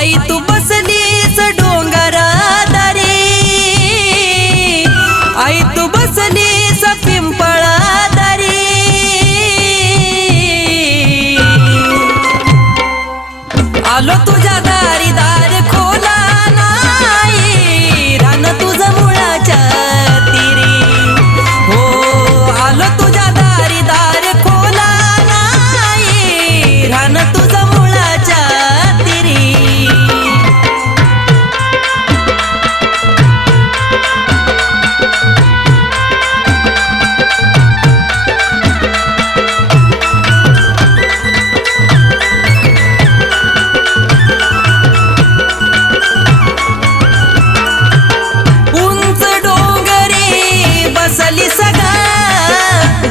आई तू बसलीस डोंगरादारी, आई तू बसलीस पिंपळादारी। आलो तुझ्या दारी दार खोला नाही, रान तुझं मुळाच्या तिरी। हो आलो तुझ्या दारी दार खोला नाही, रान तुझं मुळाच्या तिरी।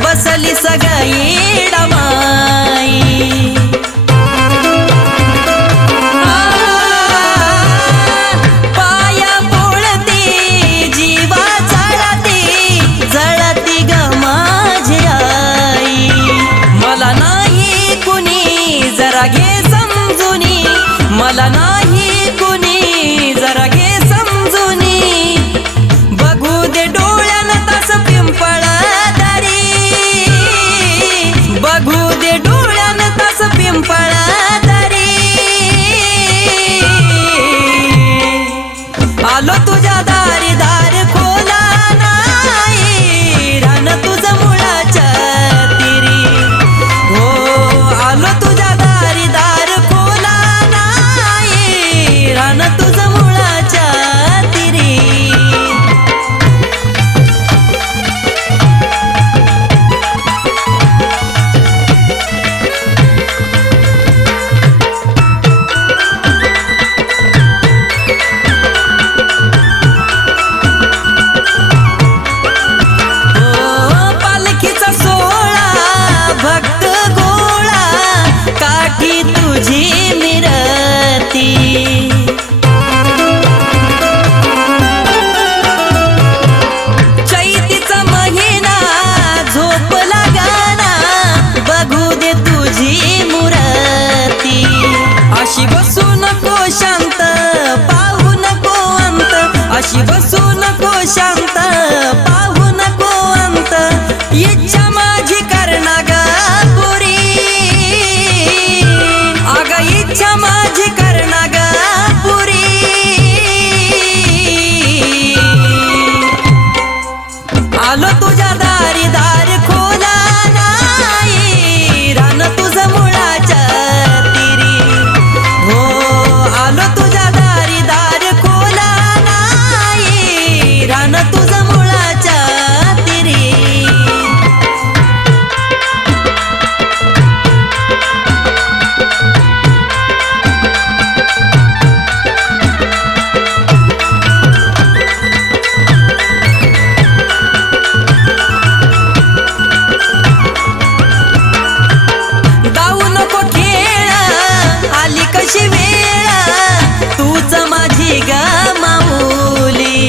बसली सगळी येडमाई, पाया पोळती जीवा जळती जळती ग माझी आई। मला नाही कुणी जरा घे समजुनी, मला नाही कुणी जरा घे समजुनी। बघू दे डोळ्यानं तास पिंपळा, बघू दे डोळ्यानं तास पिंपळादारी। आलो तुझ्या दारी दार खोला नाही, रान तुझं मुळाच्या तिरी। हो आलो तुझ्या दारी दार खोला नाही, रान तुझं मुळाच्या तिरी। भक्त गोळा काठी तुझी मिरती, चैतीचा महिना झोप लागाना, बघू दे तुझी मूर्ती। अशी बसू नको शांत पाहू नको अंत, अशी बसू नको शांत पाहू नको अंत। इच्छा माझी करणा ग पुरी, अग इच्छा माझी करणा ग पुरी। आलो तुझ्या दारी दार खोला नाही, रान तुझं मुळाच्या तिरी। हो आलो तुझ्या दारी दार खोला नाही, रान तुझं मुळाच्या तिरी। कशी वेळ तूच माझी ग माऊली,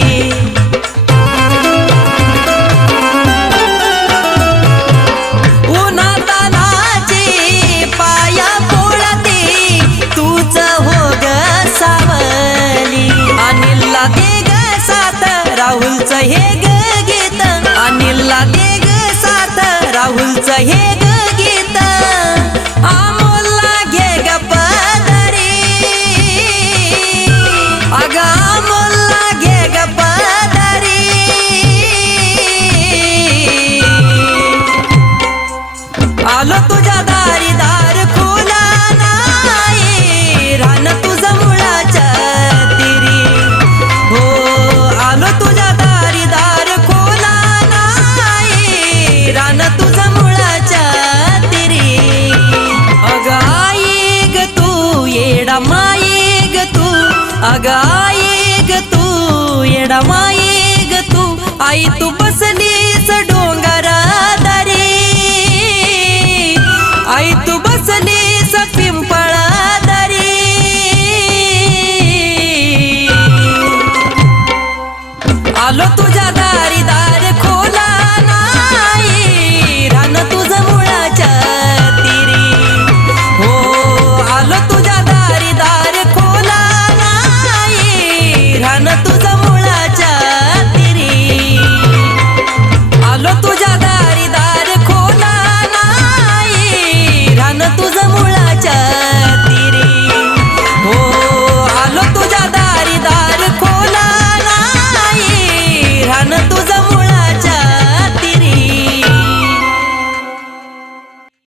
उन्हातानाची पाया पोळती तूच हो ग सावली। अनिलला दे ग साथ राहुलचं हे ग गीत, अनिलला दे ग साथ राहुलचं हे ग गीत। अमोलला घे ग अगा अमोलला घे ग पदरी। आलो तुझ्या दारी दार खोला नाही, रान तुझं मुळाच्या तिरी। हो आलो तुझ्या दारी दार खोला नाही, रान तुझं मुळाच्या तिरी। अग आई ग तू येडा माई ग तू, अग आई ग तू येडा माई ग तू। आई तू बसलीस डोंगरादारी, आई तू बसलीस पिंपळादारी। आलो तू